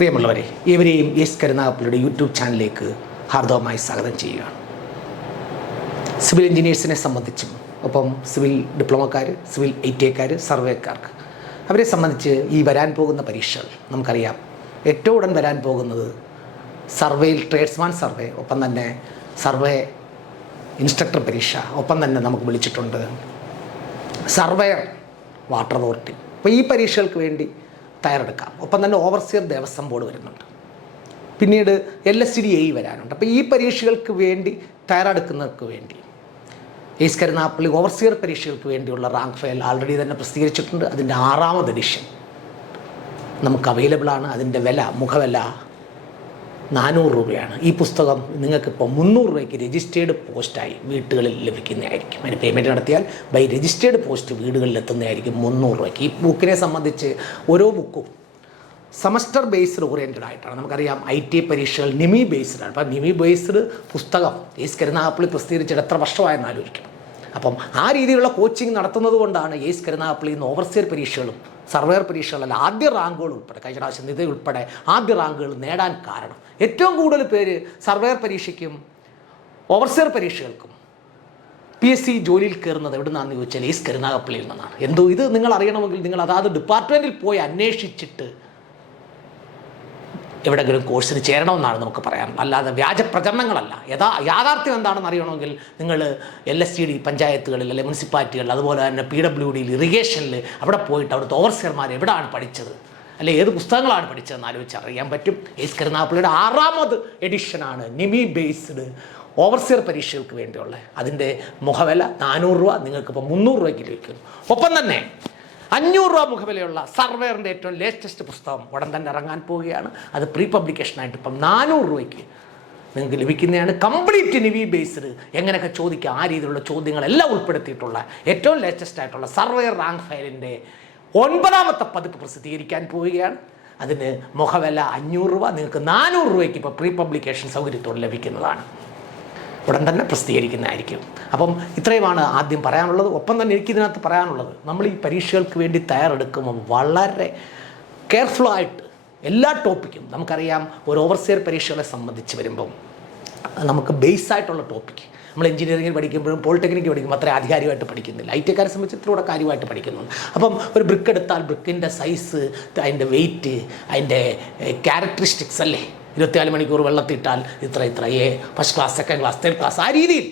പ്രിയമുള്ളവരെ ഇവരെയും S കരുനാഗപ്പള്ളിയുടെ YouTube ചാനലിലേക്ക് ഹാർദവമായി സ്വാഗതം ചെയ്യുകയാണ്. സിവിൽ എഞ്ചിനീയേഴ്സിനെ സംബന്ധിച്ചും ഒപ്പം സിവിൽ ഡിപ്ലോമക്കാർ സിവിൽ ഐക്കാർ സർവേക്കാർക്ക് അവരെ സംബന്ധിച്ച് ഈ വരാൻ പോകുന്ന പരീക്ഷകൾ നമുക്കറിയാം. ഏറ്റവും ഉടൻ വരാൻ പോകുന്നത് സർവേയിൽ ട്രേഡ്സ്മാൻ സർവേ ഒപ്പം തന്നെ സർവേ ഇൻസ്ട്രക്ടർ പരീക്ഷ ഒപ്പം തന്നെ നമുക്ക് വിളിച്ചിട്ടുണ്ട് സർവേയർ വാട്ടർ അതോറിറ്റി. അപ്പോൾ ഈ പരീക്ഷകൾക്ക് വേണ്ടി തയ്യാറെടുക്കാം. ഒപ്പം തന്നെ ഓവർസിയർ ദേവസ്വം ബോർഡ് വരുന്നുണ്ട്. പിന്നീട് എൽ എസ് ഡി എ വരാനുണ്ട്. അപ്പോൾ ഈ പരീക്ഷകൾക്ക് വേണ്ടി തയ്യാറെടുക്കുന്നവർക്ക് വേണ്ടി എസ് കരുനാപ്പള്ളി ഓവർസിയർ പരീക്ഷകൾക്ക് വേണ്ടിയുള്ള റാങ്ക് ഫയൽ ആൾറെഡി തന്നെ പ്രസിദ്ധീകരിച്ചിട്ടുണ്ട്. അതിന്റെ ആറാമത് എഡിഷൻ നമുക്ക് അവൈലബിളാണ് അതിന്റെ വില മുഖവില നാനൂറ് രൂപയാണ്. ഈ പുസ്തകം നിങ്ങൾക്കിപ്പോൾ മുന്നൂറ് രൂപയ്ക്ക് രജിസ്റ്റേർഡ് പോസ്റ്റായി വീട്ടുകളിൽ ലഭിക്കുന്നതായിരിക്കും. അതിന് പേയ്മെന്റ് നടത്തിയാൽ ബൈ രജിസ്റ്റേർഡ് പോസ്റ്റ് വീടുകളിൽ എത്തുന്നതായിരിക്കും മുന്നൂറ് രൂപയ്ക്ക്. ഈ ബുക്കിനെ സംബന്ധിച്ച് ഓരോ ബുക്കും സെമസ്റ്റർ ബേസ്ഡ് ഓറിയന്റഡ് ആയിട്ടാണ്. നമുക്കറിയാം ഐ ടി പരീക്ഷകൾ നിമി ബേസ്ഡ് ആണ്. അപ്പം നിമി ബേസ്ഡ് പുസ്തകം ഏസ് കരുനാഗപ്പള്ളി പ്രസിദ്ധീകരിച്ചിട്ട് എത്ര വർഷമായെന്ന് ആലോചിക്കണം. അപ്പം ആ രീതിയിലുള്ള കോച്ചിങ് നടത്തുന്നത് കൊണ്ടാണ് ഏസ് കരുനാഗപ്പള്ളി ഇന്ന് ഓവർസിയർ പരീക്ഷകളും സർവേയർ പരീക്ഷകളല്ല ആദ്യ റാങ്കുകൾ ഉൾപ്പെടെ കഴിഞ്ഞ പ്രാവശ്യം നിധി ഉൾപ്പെടെ ആദ്യ റാങ്കുകൾ നേടാൻ കാരണം. ഏറ്റവും കൂടുതൽ പേര് സർവേർ പരീക്ഷയ്ക്കും ഓവർസിയർ പരീക്ഷകൾക്കും പി എസ് സി ജോലിയിൽ കയറുന്നത് എവിടെ നിന്നാണെന്ന് ചോദിച്ചാൽ ഈ കരുനാഗപ്പള്ളിയിൽ നിന്നാണ്. എന്തോ ഇത് നിങ്ങൾ അറിയണമെങ്കിൽ നിങ്ങൾ അതാത് ഡിപ്പാർട്ട്മെന്റിൽ പോയി അന്വേഷിച്ചിട്ട് എവിടെയെങ്കിലും കോഴ്സിന് ചേരണമെന്നാണ് നമുക്ക് പറയാനുള്ളത് അല്ലാതെ വ്യാജ പ്രചരണങ്ങളല്ല. യഥാ യാഥാർത്ഥ്യം എന്താണെന്ന് അറിയണമെങ്കിൽ നിങ്ങൾ എൽ എസ് സി ഡി പഞ്ചായത്തുകളിൽ അല്ലെങ്കിൽ മുനിസിപ്പാലിറ്റികളിൽ അതുപോലെ തന്നെ പി ഡബ്ല്യു ഡിയിൽ ഇറിഗേഷനിൽ അവിടെ പോയിട്ട് അവിടുത്തെ ഓവർസിയർമാർ എവിടെയാണ് പഠിച്ചത്? അല്ലെ ഏത് പുസ്തകങ്ങളാണ് പഠിച്ചതെന്ന് ആലോചിച്ച് അറിയാൻ പറ്റും. എസ് കരുനാപ്പിളിയുടെ ആറാമത് എഡിഷനാണ് നിമി ബേസ്ഡ് ഓവർസിയർ പരീക്ഷകൾക്ക് വേണ്ടിയുള്ള. അതിന്റെ മുഖവില നാനൂറ് രൂപ നിങ്ങൾക്കിപ്പോൾ മുന്നൂറ് രൂപയ്ക്ക് ലഭിക്കുന്നു. ഒപ്പം തന്നെ അഞ്ഞൂറ് രൂപ മുഖവിലയുള്ള സർവേറിന്റെ ഏറ്റവും ലേറ്റസ്റ്റ് പുസ്തകം ഉടൻ തന്നെ ഇറങ്ങാൻ പോവുകയാണ്. അത് പ്രീ പബ്ലിക്കേഷനായിട്ട് ഇപ്പം നാനൂറ് രൂപയ്ക്ക് നിങ്ങൾക്ക് ലഭിക്കുന്നതാണ്. കംപ്ലീറ്റ് നിവി ബേസ്ഡ് എങ്ങനെയൊക്കെ ചോദിക്കുക ആ രീതിയിലുള്ള ചോദ്യങ്ങളെല്ലാം ഉൾപ്പെടുത്തിയിട്ടുള്ള ഏറ്റവും ലേറ്റസ്റ്റ് ആയിട്ടുള്ള സർവേർ റാങ്ക് ഫയലിന്റെ ഒൻപതാമത്തെ പതിപ്പ് പ്രസിദ്ധീകരിക്കാൻ പോവുകയാണ്. അതിന് മുഖവില അഞ്ഞൂറ് രൂപ നിങ്ങൾക്ക് നാനൂറ് രൂപയ്ക്ക് ഇപ്പോൾ പ്രീ പബ്ലിക്കേഷൻ സൗകര്യത്തോടെ ലഭിക്കുന്നതാണ്. ഉടൻ തന്നെ പ്രസിദ്ധീകരിക്കുന്നതായിരിക്കും. അപ്പം ഇത്രയുമാണ് ആദ്യം പറയാനുള്ളത്. ഒപ്പം തന്നെ എനിക്കിതിനകത്ത് പറയാനുള്ളത്. നമ്മൾ ഈ പരീക്ഷകൾക്ക് വേണ്ടി തയ്യാറെടുക്കുമ്പോൾ വളരെ കെയർഫുൾ ആയിട്ട് എല്ലാ ടോപ്പിക്കും നമുക്കറിയാം. ഒരു ഓവർസിയർ പരീക്ഷകളെ സംബന്ധിച്ച് വരുമ്പം നമുക്ക് ബേസ് ആയിട്ടുള്ള ടോപ്പിക്ക് നമ്മൾ എഞ്ചിനീയറിംഗിൽ പഠിക്കുമ്പോഴും പോളിടെക്നിക്ക് പഠിക്കുമ്പോൾ അത്ര ആധികാരികമായിട്ട് പഠിക്കുന്നില്ല. ഐ ടിക്കാരെ സംബന്ധിച്ച് ഇത്തിലൂടെ കാര്യമായിട്ട് പഠിക്കുന്നുണ്ട്. അപ്പം ഒരു ബ്രിക്ക് എടുത്താൽ ബ്രിക്കിന്റെ സൈസ് അതിന്റെ വെയിറ്റ് അതിന്റെ ക്യാരക്ടറിസ്റ്റിക്സ് അല്ലേ? ഇരുപത്തിനാല് മണിക്കൂർ വെള്ളത്തിട്ടാൽ ഇത്ര ഇത്ര A first class second class third class ആ രീതിയിൽ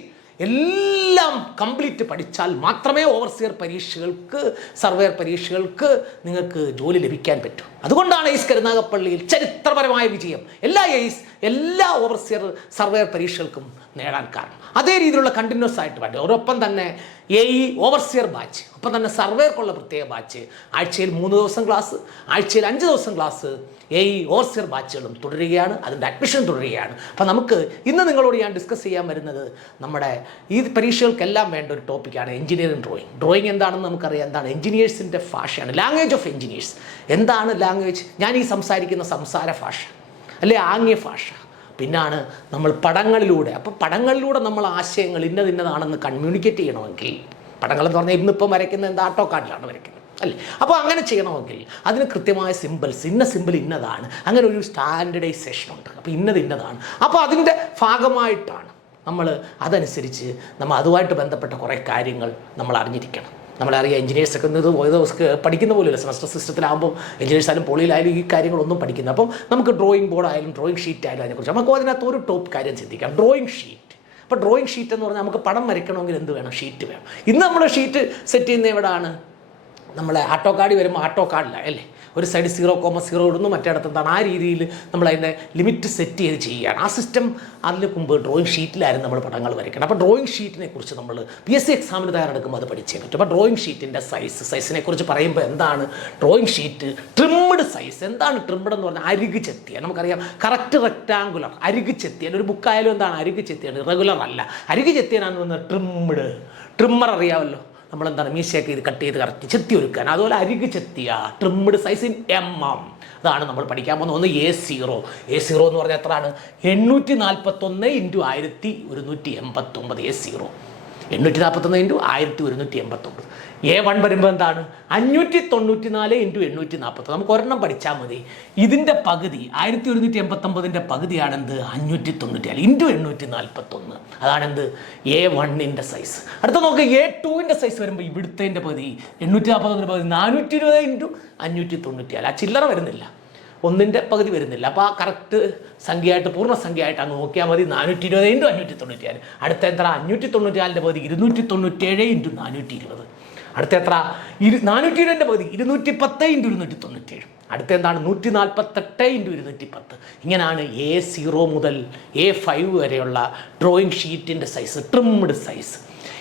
എല്ലാം കംപ്ലീറ്റ് പഠിച്ചാൽ മാത്രമേ ഓവർസിയർ പരീക്ഷകൾക്ക് സർവേയർ പരീക്ഷകൾക്ക് നിങ്ങൾക്ക് ജോലി ലഭിക്കാൻ പറ്റൂ. അതുകൊണ്ടാണ് എയ്സ് കരുനാഗപ്പള്ളിയിൽ ചരിത്രപരമായ വിജയം. എല്ലാ എയ്സ് എല്ലാ ഓവർസിയർ സർവേയർ പരീക്ഷകൾക്കും നേടാൻ കാരണം. അതേ രീതിയിലുള്ള കണ്ടിന്യൂസ് ആയിട്ട് പാട്ട്. ഒരൊപ്പം തന്നെ എ ഇ ഓവർസിയർ ബാച്ച് ഒപ്പം തന്നെ സർവേർക്കുള്ള പ്രത്യേക ബാച്ച് ആഴ്ചയിൽ മൂന്ന് ദിവസം ക്ലാസ് ആഴ്ചയിൽ അഞ്ച് ദിവസം ക്ലാസ് എ ഇ ഓവർസിയർ ബാച്ചുകളും തുടരുകയാണ് അതിന്റെ അഡ്മിഷൻ തുടരുകയാണ്. അപ്പം നമുക്ക് ഇന്ന് നിങ്ങളോട് ഞാൻ ഡിസ്കസ് ചെയ്യാൻ വരുന്നത് നമ്മുടെ ഈ പരീക്ഷകൾക്കെല്ലാം വേണ്ട ഒരു ടോപ്പിക്കാണ് എഞ്ചിനീയറിംഗ് ഡ്രോയിങ് ഡ്രോയിങ് എന്താണെന്ന് നമുക്കറിയാം. എന്താണ്? എഞ്ചിനീയേഴ്സിന്റെ ഭാഷയാണ്. ലാംഗ്വേജ് ഓഫ് എഞ്ചിനീയേഴ്സ് എന്താണ് ലാംഗ്വേജ് ഞാൻ ഈ സംസാരിക്കുന്ന സംസാര ഭാഷ അല്ലെ? ആംഗ്യ ഭാഷ. പിന്നാണ് നമ്മൾ പടങ്ങളിലൂടെ. അപ്പോൾ പടങ്ങളിലൂടെ നമ്മൾ ആശയങ്ങൾ ഇന്നത് ഇന്നതാണെന്ന് കമ്മ്യൂണിക്കേറ്റ് ചെയ്യണമെങ്കിൽ പടങ്ങളെന്ന് പറഞ്ഞാൽ ഇന്നിപ്പം വരയ്ക്കുന്ന എന്താ ആട്ടോ കാർഡിലാണ് വരയ്ക്കുന്നത് അല്ലേ? അപ്പോൾ അങ്ങനെ ചെയ്യണമെങ്കിൽ അതിന് കൃത്യമായ സിമ്പിൾസ് ഇന്ന സിമ്പിൾ ഇന്നതാണ്. അങ്ങനെ ഒരു സ്റ്റാൻഡർഡൈസേഷൻ ഉണ്ട്. അപ്പോൾ ഇന്നത് ഇന്നതാണ്. അപ്പോൾ അതിന്റെ ഭാഗമായിട്ടാണ് നമ്മൾ അതനുസരിച്ച് നമ്മൾ അതുമായിട്ട് ബന്ധപ്പെട്ട കുറേ കാര്യങ്ങൾ നമ്മൾ അറിഞ്ഞിരിക്കണം. നമ്മളറിയാം എഞ്ചിനീയേഴ്സ് ഒക്കെ ഇത് പോയത് പഠിക്കുന്ന പോലെയല്ല. സെമസ്റ്റർ സിസ്റ്റത്തിലാകുമ്പോൾ എഞ്ചിനീയേഴ്സ് ആയാലും പോളിയിലായാലും ഈ കാര്യങ്ങളൊന്നും പഠിക്കുന്നത് അപ്പം നമുക്ക് ഡ്രോയിങ് ബോർഡ് ആയാലും ഡ്രോയിങ് ഷീറ്റ് ആയാലും അതിനെക്കുറിച്ച് നമുക്ക് അതിനകത്ത് ഒരു ടോപ്പ് കാര്യം ചിന്തിക്കാം. ഡ്രോയിങ് ഷീറ്റ് അപ്പോൾ ഡ്രോയിങ് ഷീറ്റ് എന്ന് പറഞ്ഞാൽ നമുക്ക് പടം വരയ്ക്കണമെങ്കിൽ എന്ത് വേണം? ഷീറ്റ് വേണം. ഇന്ന് നമ്മൾ ഷീറ്റ് സെറ്റ് ചെയ്യുന്ന എവിടെയാണ് നമ്മളെ ആട്ടോ കാർഡ് വരുമ്പോൾ ആട്ടോ കാർഡില്ല അല്ലേ? ഒരു സൈഡ് സീറോ കോമ സീറോ ഇടുന്നു മറ്റേടത്ത് എന്താണ്? ആ രീതിയിൽ നമ്മൾ അതിന്റെ ലിമിറ്റ് സെറ്റ് ചെയ്ത് ചെയ്യുകയാണ്. ആ സിസ്റ്റം അതിന് മുമ്പ് ഡ്രോയിങ് ഷീറ്റിലായിരുന്നു നമ്മൾ പടങ്ങൾ വരയ്ക്കണം അപ്പോൾ ഡ്രോയിങ് ഷീറ്റിനെ കുറിച്ച് നമ്മൾ പി എസ് സി എക്സാമിന് തയ്യാറെടുക്കുമ്പോൾ അത് പഠിച്ചേ പറ്റും. അപ്പോൾ ഡ്രോയിങ് ഷീറ്റിന്റെ സൈസ് സൈസിനെ കുറിച്ച് പറയുമ്പോൾ എന്താണ്? ഡ്രോയിങ് ഷീറ്റ് ട്രിമ്മഡ് സൈസ് എന്താണ് ട്രിമ്മഡ് എന്ന് പറഞ്ഞാൽ അരിക് ചെത്തിയ നമുക്കറിയാം കറക്റ്റ് റെക്റ്റാങ്കുലർ അരിക് ചെത്തിയാൽ. ഒരു ബുക്കായാലും എന്താണ്? അരിക് ചെത്തിയാണ് റെഗുലർ അല്ല. അരിക് ചെത്തിയാണെന്ന് പറഞ്ഞാൽ ട്രിമ്മഡ് ട്രിമ്മർ അറിയാമല്ലോ നമ്മളെന്താണ് മീശയൊക്കെ ഇത് കട്ട് ചെയ്ത് കറക്റ്റ് ചെത്തി ഒരുക്കാൻ. അതുപോലെ അരിക് ചെത്തിയ trimmed size in M M അതാണ് നമ്മൾ പഠിക്കാൻ പോകുന്നത്. ഒന്ന് എ സീറോ എ സീറോ എന്ന് പറഞ്ഞാൽ എത്രയാണ്? എണ്ണൂറ്റി നാൽപ്പത്തൊന്ന് ഇന്റു ആയിരത്തി ഒരുന്നൂറ്റി എൺപത്തൊമ്പത്. എ സീറോ എണ്ണൂറ്റി നാൽപ്പത്തൊന്ന് ഇന്റു ആയിരത്തി ഒരുന്നൂറ്റി എൺപത്തൊമ്പത്. എ വൺ വരുമ്പോൾ എന്താണ്? അഞ്ഞൂറ്റി തൊണ്ണൂറ്റി നാല് ഇന്റു എണ്ണൂറ്റി നാൽപ്പത്തി നമുക്ക് ഒരെണ്ണം പഠിച്ചാൽ മതി. ഇതിന്റെ പകുതി ആയിരത്തി ഒരുന്നൂറ്റി എൺപത്തൊമ്പതിന്റെ പകുതിയാണെന്ത്? അഞ്ഞൂറ്റി തൊണ്ണൂറ്റി നാല് ഇന്റു എണ്ണൂറ്റി നാൽപ്പത്തൊന്ന് അതാണെന്ത് എ വണ്ണിന്റെ സൈസ് അടുത്ത നോക്ക് എ ടുവിന്റെ സൈസ് വരുമ്പോൾ ഇവിടുത്തെ പകുതി എണ്ണൂറ്റി നാൽപ്പത്തൊന്നിന്റെ പകുതി നാനൂറ്റി ഇരുപത് ഇന്റു അഞ്ഞൂറ്റി തൊണ്ണൂറ്റി നാല് ആ ചില്ലറ വരുന്നില്ല. ഒന്നിന്റെ പകുതി വരുന്നില്ല. അപ്പോൾ ആ കറക്റ്റ് സംഖ്യയായിട്ട് പൂർണസംഖ്യയായിട്ട് അങ്ങ് നോക്കിയാൽ മതി. നാനൂറ്റി ഇരുപത് ഇന്റു അഞ്ഞൂറ്റി തൊണ്ണൂറ്റി നാല് അടുത്ത എത്ര അഞ്ഞൂറ്റി തൊണ്ണൂറ്റി നാലിന്റെ പകുതി ഇരുന്നൂറ്റി തൊണ്ണൂറ്റേഴ് ഇന്റു നാനൂറ്റി ഇരുപത് അടുത്ത എത്ര ഇരു നാനൂറ്റി ഏഴിന്റെ പകുതി. ഇരുന്നൂറ്റി പത്ത് ഇന്റു ഇരുന്നൂറ്റി തൊണ്ണൂറ്റേഴ് അടുത്ത എന്താണ് നൂറ്റി നാൽപ്പത്തെട്ട് ഇന്റു ഇരുന്നൂറ്റി പത്ത് ഇങ്ങനെയാണ് എ സീറോ മുതൽ എ ഫൈവ് വരെയുള്ള ഡ്രോയിങ് ഷീറ്റിന്റെ സൈസ് ട്രിംഡ് സൈസ്.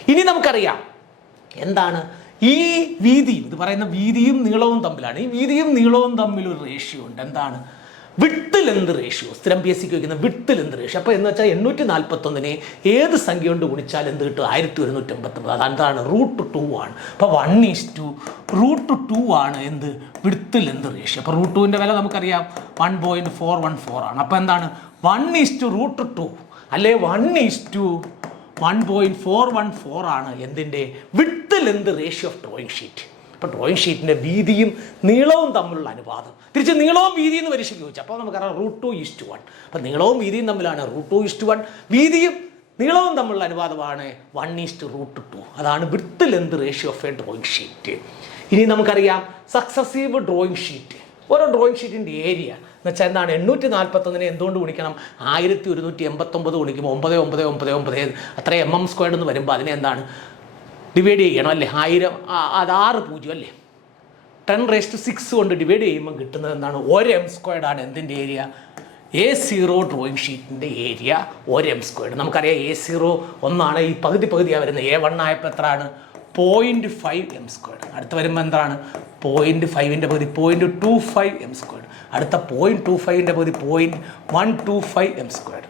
ഇനി നമുക്കറിയാം എന്താണ്? ഈ വീതിയും ഇത് പറയുന്ന വീതിയും നീളവും തമ്മിലാണ്. ഈ വീതിയും നീളവും തമ്മിൽ ഒരു റേഷ്യോ ഉണ്ട്. എന്താണ്? വിട്ട് ലെന്ത് റേഷ്യോ സ്ഥിരം പി എസ് സിക്ക് വയ്ക്കുന്ന വിട്ട് ലെന്ത് റേഷ്യോ അപ്പോൾ എന്ന് വെച്ചാൽ എണ്ണൂറ്റി നാൽപ്പത്തൊന്നിനെ ഏത് സംഖ്യ കൊണ്ട് ഗുണിച്ചാൽ എന്ത് കിട്ടും? ആയിരത്തി ഒരുന്നൂറ്റി അമ്പത്തൊമ്പത് അതെന്താണ് റൂട്ട് ടു ആണ്. അപ്പോൾ one is to root two ആണ് എന്ത്? വിട്ട് ലെന്ത് റേഷ്യോ അപ്പോൾ റൂട്ട് ടുവിന്റെ വില നമുക്കറിയാം. One point four one four ആണ്. അപ്പോൾ എന്താണ്? One is to root two അല്ലെ? One is to one point four one four ആണ് എന്തിന്റെ width length ratio of drawing sheet അപ്പോൾ ഡ്രോയിങ് ഷീറ്റിന്റെ വീതിയും നീളവും തമ്മിലുള്ള അനുപാതം. തിരിച്ച് നീളവും വീതിയും എന്ന് പരീക്ഷയ്ക്ക് ചോദിച്ചു. അപ്പോൾ നമുക്കറിയാം റൂട്ട് ടു ഇസ്റ്റ് വൺ അപ്പോൾ നീളവും വീതിയും തമ്മിലാണ് റൂട്ട് ടു ഇസ്റ്റ് വൺ വീതിയും നീളവും തമ്മിലുള്ള അനുപാതമാണ് വൺ ഈസ്റ്റ് റൂട്ട് ടു അതാണ് width length ratio of A drawing sheet ഇനി നമുക്കറിയാം സക്സസീവ് ഡ്രോയിങ് ഷീറ്റ് ഓരോ ഡ്രോയിങ് ഷീറ്റിന്റെ ഏരിയ എന്ന് വെച്ചാൽ എന്താണ്? എണ്ണൂറ്റി നാൽപ്പത്തൊന്നിനെ എന്തുകൊണ്ട് ഗുണിക്കണം? ആയിരത്തി ഒരുന്നൂറ്റി എൺപത്തൊമ്പത് ഗുണിക്കുമ്പോൾ ഒമ്പത് ഒമ്പത് ഒമ്പത് ഒമ്പത്. അത്ര എം എം സ്ക്വയർഡ് എന്ന് വരുമ്പോൾ അതിനെ എന്താണ് ഡിവൈഡ് ചെയ്യണം അല്ലേ? ആയിരം അത് ആറ് പൂജ്യം അല്ലേ? ടെൻ റേസ്റ്റ് സിക്സ് കൊണ്ട് ഡിവൈഡ് ചെയ്യുമ്പോൾ കിട്ടുന്നത് എന്താണ്? ഒരു എം സ്ക്വയർഡ് ആണ്. എന്തിന്റെ ഏരിയ എ സീറോ ഡ്രോയിങ് ഷീറ്റിന്റെ ഏരിയ ഒരു എം സ്ക്വയർഡ് നമുക്കറിയാം എ സീറോ ഒന്നാണ്. ഈ പകുതി പകുതിയാണ് വരുന്നത്. എ വൺ ആയപ്പോൾ എത്രയാണ്? പോയിന്റ് ഫൈവ് എം സ്ക്വയർഡ് അടുത്ത് വരുമ്പോൾ എന്താണ്? പോയിന്റ് ഫൈവിന്റെ പകുതി point two five M squared അടുത്ത പോയിന്റ് ടു ഫൈവിന്റെ പകുതി point one two five M squared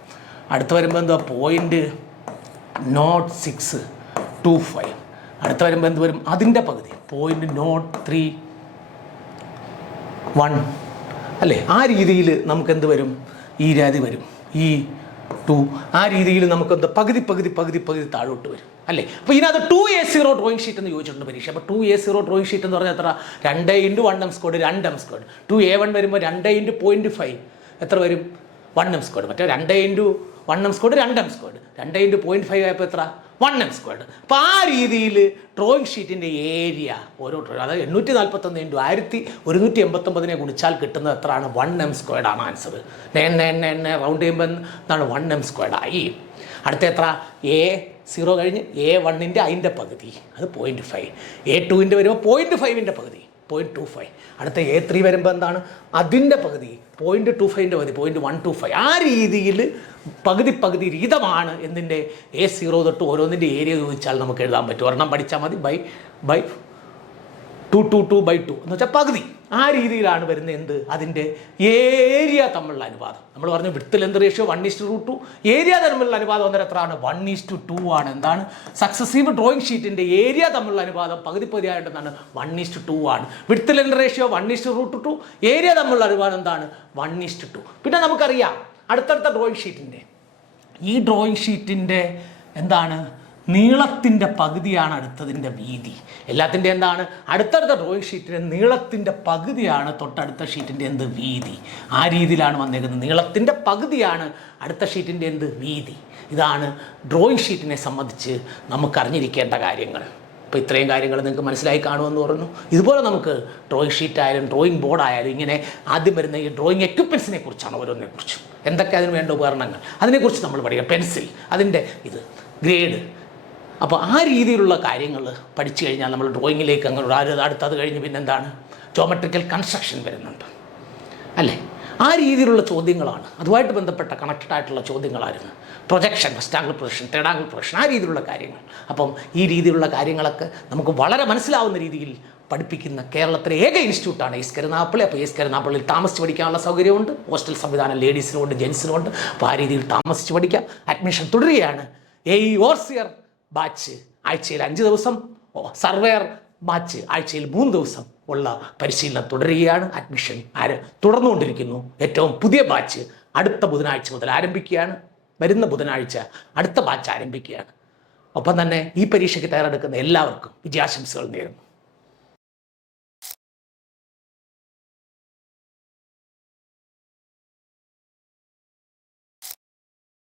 അടുത്ത് വരുമ്പോൾ എന്തുവാ? Point nought six two five അടുത്ത വരുമ്പോൾ എന്ത് വരും? അതിന്റെ പകുതി. പോയിന്റ് നോട്ട് ത്രീ വൺ അല്ലേ? ആ രീതിയിൽ നമുക്ക് എന്ത് വരും? ഈ രാതി വരും. ഈ ടു ആ രീതിയിൽ നമുക്കെന്ത് പകുതി പകുതി പകുതി പകുതി താഴോട്ട് വരും. അല്ലേ? അപ്പോൾ ഇതിനകത്ത് to A zero drawing sheet എന്ന് ചോദിച്ചിട്ടുണ്ട് പരീക്ഷ. അപ്പോൾ to A zero drawing sheet എന്ന് പറഞ്ഞാൽ എത്ര? രണ്ട് ഇന്റു വൺ എം സ്കോഡ് രണ്ട് M squared to A one വരുമ്പോൾ രണ്ട് ഇന്റു പോയിന്റ് ഫൈവ് എത്ര വരും? വൺ എം സ്ക്വയർഡ് മറ്റേ രണ്ട് ഇന്റു വൺ എം സ്ക്വയർഡ് രണ്ട് എം സ്ക്വയർഡ് രണ്ട് ഇന്റു പോയിന്റ് ഫൈവ് ആയപ്പോൾ എത്ര? വൺ എം സ്ക്വയർഡ് അപ്പോൾ ആ രീതിയിൽ ഡ്രോയിങ് ഷീറ്റിന്റെ ഏരിയ ഓരോ ഡ്രോയിങ് അതായത് എണ്ണൂറ്റി നാൽപ്പത്തൊന്ന് ഇന്റു ആയിരത്തി ഒരുന്നൂറ്റി എൺപത്തൊമ്പതിനെ ഗുണിച്ചാൽ കിട്ടുന്നത് എത്രയാണ്? വൺ എം സ്ക്വയർഡ് ആണ് answer nine nine nine round ചെയ്യുമ്പോൾ എന്താണ് വൺ എം സ്ക്വയർഡ് ആയി. അടുത്ത എത്ര? എ സീറോ കഴിഞ്ഞ് എ വണ്ണിന്റെ അതിന്റെ പകുതി. അത് പോയിന്റ് ഫൈവ് എ ടുവിന്റെ വരുമ്പോൾ പോയിന്റ് ഫൈവിന്റെ പകുതി. പോയിന്റ് ടു ഫൈവ് അടുത്ത എ ത്രീ വരുമ്പോൾ എന്താണ്? അതിന്റെ പകുതി പോയിന്റ് ടു ഫൈവിന്റെ പകുതി പോയിന്റ് വൺ ടു ഫൈവ് ആ രീതിയിൽ പകുതി പകുതി രീതമാണ് എന്തിന്റെ എ സീറോ തൊട്ട് ഓരോന്നിന്റെ ഏരിയ ചോദിച്ചാൽ നമുക്ക് എഴുതാൻ പറ്റും. ഒരെണ്ണം പഠിച്ചാൽ മതി. By by two two two by two എന്ന് വെച്ചാൽ പകുതി. ആ രീതിയിലാണ് വരുന്നത് എന്ത്? അതിന്റെ ഏരിയ തമ്മിലുള്ള അനുപാതം. നമ്മൾ പറഞ്ഞു വിടുത്തിൽ എന്ത് ratio one is to two two area തമ്മിലുള്ള അനുപാതം അന്നേരം എത്രയാണ് വൺ ഈസ്റ്റ് ടു ആണ്. എന്താണ്? സക്സസീവ് ഡ്രോയിങ് ഷീറ്റിന്റെ ഏരിയ തമ്മിലുള്ള അനുപാതം പകുതി പകുതി ആയിട്ട് എന്താണ് വൺ ഈസ്റ്റ് ടു ആണ്. വിടുത്തിൽ എന്ത് ratio one is to root two area തമ്മിലുള്ള അനുപാതം എന്താണ്? വൺ ഈസ്റ്റ് ടു പിന്നെ നമുക്കറിയാം അടുത്തടുത്ത ഡ്രോയിങ് ഷീറ്റിന്റെ ഈ ഡ്രോയിങ് ഷീറ്റിന്റെ എന്താണ്? നീളത്തിന്റെ പകുതിയാണ് അടുത്തതിന്റെ വീതി. എല്ലാത്തിന്റെ എന്താണ്? അടുത്തടുത്ത ഡ്രോയിങ് ഷീറ്റിന്റെ നീളത്തിന്റെ പകുതിയാണ് തൊട്ടടുത്ത ഷീറ്റിന്റെ എന്ത്? വീതി. ആ രീതിയിലാണ് വന്നേക്കുന്നത്. നീളത്തിന്റെ പകുതിയാണ് അടുത്ത ഷീറ്റിന്റെ എന്ത്? വീതി. ഇതാണ് ഡ്രോയിങ് ഷീറ്റിനെ സംബന്ധിച്ച് നമുക്ക് അറിഞ്ഞിരിക്കേണ്ട കാര്യങ്ങൾ. അപ്പോൾ ഇത്രയും കാര്യങ്ങൾ നിങ്ങൾക്ക് മനസ്സിലായി കാണുമെന്ന് പറഞ്ഞു ഇതുപോലെ നമുക്ക് ഡ്രോയിങ് ഷീറ്റ് ആയാലും ഡ്രോയിങ് ബോർഡ് ആയാലും ഇങ്ങനെ ആദ്യം വരുന്ന ഈ ഡ്രോയിങ് എക്യുപ്മെൻസിനെ കുറിച്ചാണ് ഓരോന്നിനെ കുറിച്ചും എന്തൊക്കെ അതിന് വേണ്ട ഉപകരണങ്ങൾ? അതിനെക്കുറിച്ച് നമ്മൾ പഠിക്കാം പെൻസിൽ. അതിന്റെ ഇത്. ഗ്രേഡ്. അപ്പോൾ ആ രീതിയിലുള്ള കാര്യങ്ങൾ പഠിച്ചു കഴിഞ്ഞാൽ നമ്മൾ ഡ്രോയിങ്ങിലേക്ക് അങ്ങനെ ഒരു അടുത്തത് കഴിഞ്ഞ് പിന്നെന്താണ്? ജോമെട്രിക്കൽ കൺസ്ട്രക്ഷൻ വരുന്നുണ്ട്. അല്ലേ? ആ രീതിയിലുള്ള ചോദ്യങ്ങളാണ്. അതുമായിട്ട് ബന്ധപ്പെട്ട കണക്റ്റഡ് ആയിട്ടുള്ള ചോദ്യങ്ങളായിരുന്നു. Projection first angle projection third angle projection ആ രീതിയിലുള്ള കാര്യങ്ങൾ. അപ്പം ഈ രീതിയിലുള്ള കാര്യങ്ങളൊക്കെ നമുക്ക് വളരെ മനസ്സിലാവുന്ന രീതിയിൽ പഠിപ്പിക്കുന്ന കേരളത്തിലെ ഏക ഇൻസ്റ്റിറ്റ്യൂട്ടാണ് എസ് അപ്പോൾ എസ് താമസിച്ച് പഠിക്കാനുള്ള സൗകര്യമുണ്ട്. ഹോസ്റ്റൽ സംവിധാനം ലേഡീസിനുമുണ്ട് ജെൻസിനുമുണ്ട് അപ്പോൾ ആ രീതിയിൽ താമസിച്ച് പഠിക്കാം. അഡ്മിഷൻ തുടരുകയാണ്. A overseer batch. ആഴ്ചയിൽ അഞ്ച് ദിവസം സർവേയർ ബാച്ച് ആഴ്ചയിൽ മൂന്ന് ദിവസം ഉള്ള പരിശീലനം തുടരുകയാണ്. അഡ്മിഷൻ ആര് തുടർന്നുകൊണ്ടിരിക്കുന്നു. ഏറ്റവും പുതിയ ബാച്ച് അടുത്ത ബുധനാഴ്ച മുതൽ ആരംഭിക്കുകയാണ്. വരുന്ന ബുധനാഴ്ച അടുത്ത ബാച്ച് ആരംഭിക്കുകയാണ്. ഒപ്പം തന്നെ ഈ പരീക്ഷയ്ക്ക് തയ്യാറെടുക്കുന്ന എല്ലാവർക്കും വിജയാശംസകൾ നേരുന്നു.